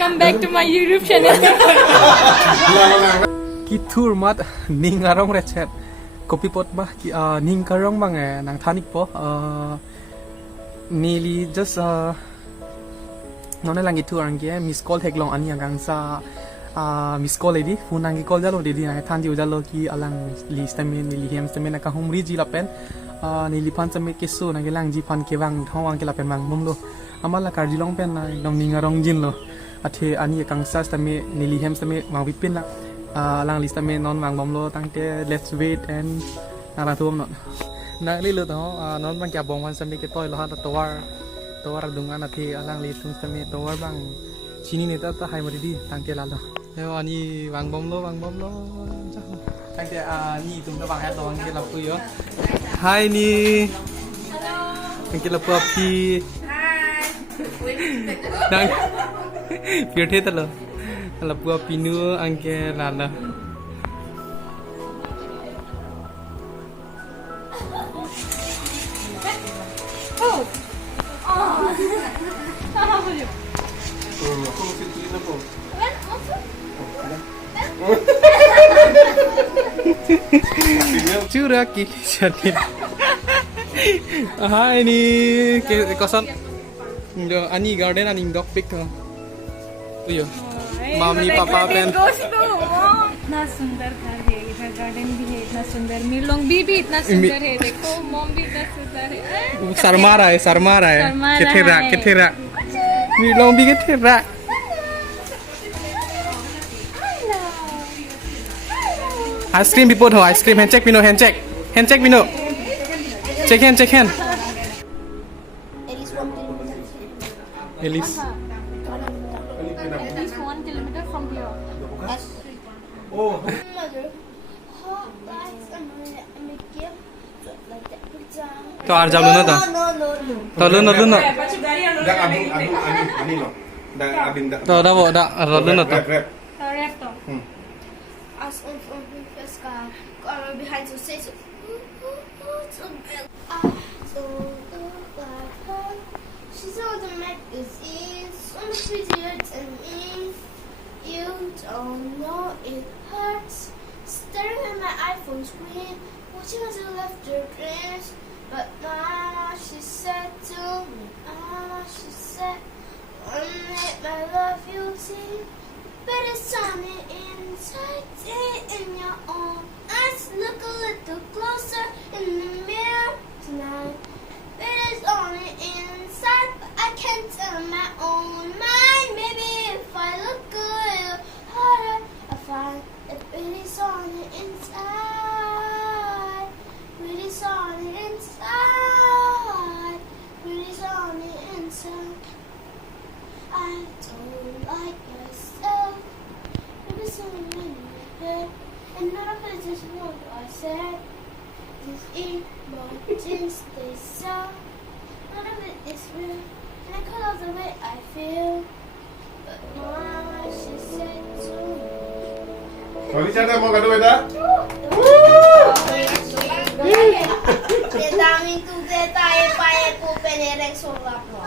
Welcome back to my YouTube channel. Kitur mat ning arong recet kopi pot bah ning karong bang nang thanik po nearly just nona langi tour angge miss call heklong ani Akangsha miss call edi phone angi call jalo dedi na than diu jalo ki alang list tamen nearly hem tamen ka humri ji lapen nearly phan tamen keso na gelang ji phan kevang thawang ke lapen mang mumlo amala karjilong pen na dom ning arong jin lo athe ani Akangsha tamen nearly hem tamen mang vipin la lang list tamen non mang bomlo tangte let's wait and nara tuam non na lilu to non bang kya bong wan tamen ke toy lo ha tawar dungan athe alang list tamen tawar bang chini neta ta hai mari di tangte la lo yo ani bang bomlo tangte ni tum ta bang ha to bang ke la pu yo hai ni hello tangke la pu api hi nang pirthe ta lo la pu api nu angke la la Curah kiki jadi. Hai ini kosan. Ani garden ani dog pic tuh. Tuh mami papa pen. इतना सुंदर घर है इधर garden भी है इतना सुंदर मिलोंग भी इतना सुंदर है देखो मॉम भी इतना सुंदर है शर्मा रहा है किथे रा मिलोंग भी किथे रा आइसक्रीम भी पोट हो आइसक्रीम हैंडचेक बिनो check hand Elis 1 kilometer from here. Oh. तो आर जालू ना तो लू ना दा ani lo da abin da तो दा वो दा लू ना तो Rap to. As on the sky, got behind to say so. She's on the magazines, so much prettier than me. You don't know it hurts. Staring at my iPhone screen, watching as I left her dreams. But Mama, she said to me, she said, one night my love you'll see. But it's on the inside, in your own eyes. Look a little closer in the mirror tonight. But it's on the inside, but I can't tell my own mind. Maybe if I look a little harder, I'll find that it's on the inside. It's on the inside. It's on the inside. I don't like myself. Maybe someone better. And none of it is what I said. These emotions, they sound. None of it is real. And I call out the way I feel. But Mama, she said to me. Sorry cara mau gaduh dah. Dami tu tayo paye po penereng solap mo.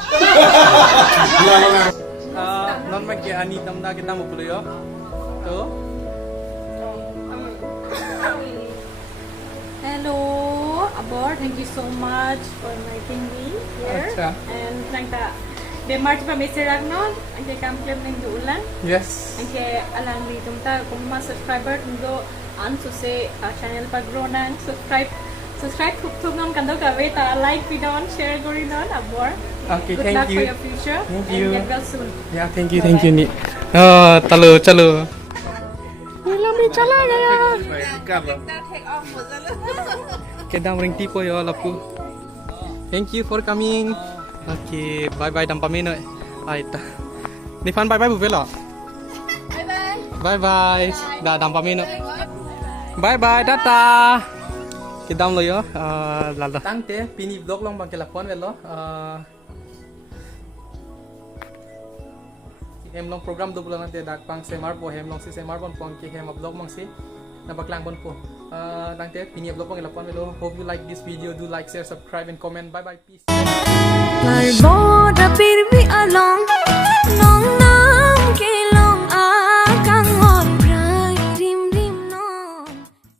non mag ani tamda kita mo pulo yo to Hello, Abor. Thank you so much for inviting me here. Acha. And thank you. De March pa Mr. Ragnon, ang kay kamplem ng duulan. yes Ang kay alang di tumta kung mga subscriber ndo an so say channel pa grow na subscribe thuk nam kandaw ka wait like video and share gori non Abor. okay Good thank luck you for your future. Thank and you. get well soon. yeah thank you ni chalo lami chala gaya kedam ring tipo yo lapu thank you for coming okay bye dampamino aita ni fan bye bu velo bye da dampamino bye tata kedam lo yo lalo tangte pini vlog long bang kelapon velo hem long program do bulan nanti dak pang semar po hem long si semar bon pong ki hem vlog mang si na baklang bon po tangte pini vlog pong kelapon velo hope you like this video do like share subscribe and comment bye peace पर वो फिर भी along